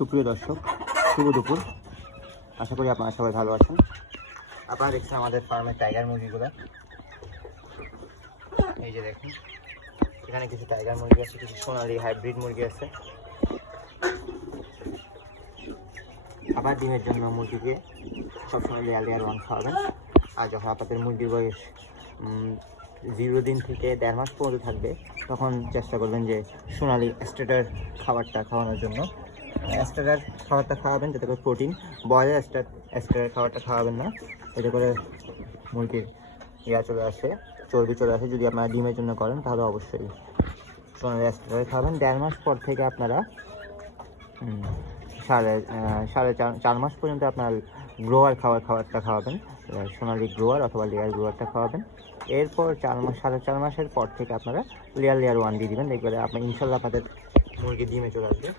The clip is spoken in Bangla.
সুপ্রিয় দর্শক, শুভ দুপুর। আশা করি আপনারা সবাই ভালো আছেন। আপনারা দেখছেন আমাদের ফার্মের টাইগার মুরগিগুলো। এই যে দেখুন, এখানে কিছু টাইগার মুরগি আছে, কিছু সোনালি হাইব্রিড মুরগি আছে। আবার ডিমের জন্য মুরগিকে সবসময় লেয়ার 1 খাওয়াবেন। আর যখন আপনাদের মুরগির বয়স 0 দিন থেকে 1.5 মাস পর্যন্ত থাকবে, তখন চেষ্টা করবেন যে সোনালি স্টার্টার খাবারটা খাওয়ানোর জন্য। স্টার্টার খাবারটা খাওয়াবেন যাতে করে প্রোটিন, বয়লার স্টার্টার খাবারটা খাওয়াবেন না, এতে করে মুরগির চলে আসে, চর্বি চলে আসে। যদি আপনারা ডিমের জন্য করেন তাহলে অবশ্যই সোনালি স্টার্টার খাওয়াবেন। 1.5 মাস পর থেকে আপনারা সাড়ে 4 মাস পর্যন্ত আপনার গ্রোয়ার খাবারটা খাওয়াবেন, সোনালি গ্রোয়ার অথবা লেয়ার গ্রোয়ারটা খাওয়াবেন। এরপর 4 মাসের পর থেকে আপনারা লেয়ার 1 দিয়ে দেবেন। দেখবেন আপনার ইনশাল্লাহ আপনাদের মুরগি ডিমে চলে আসবে।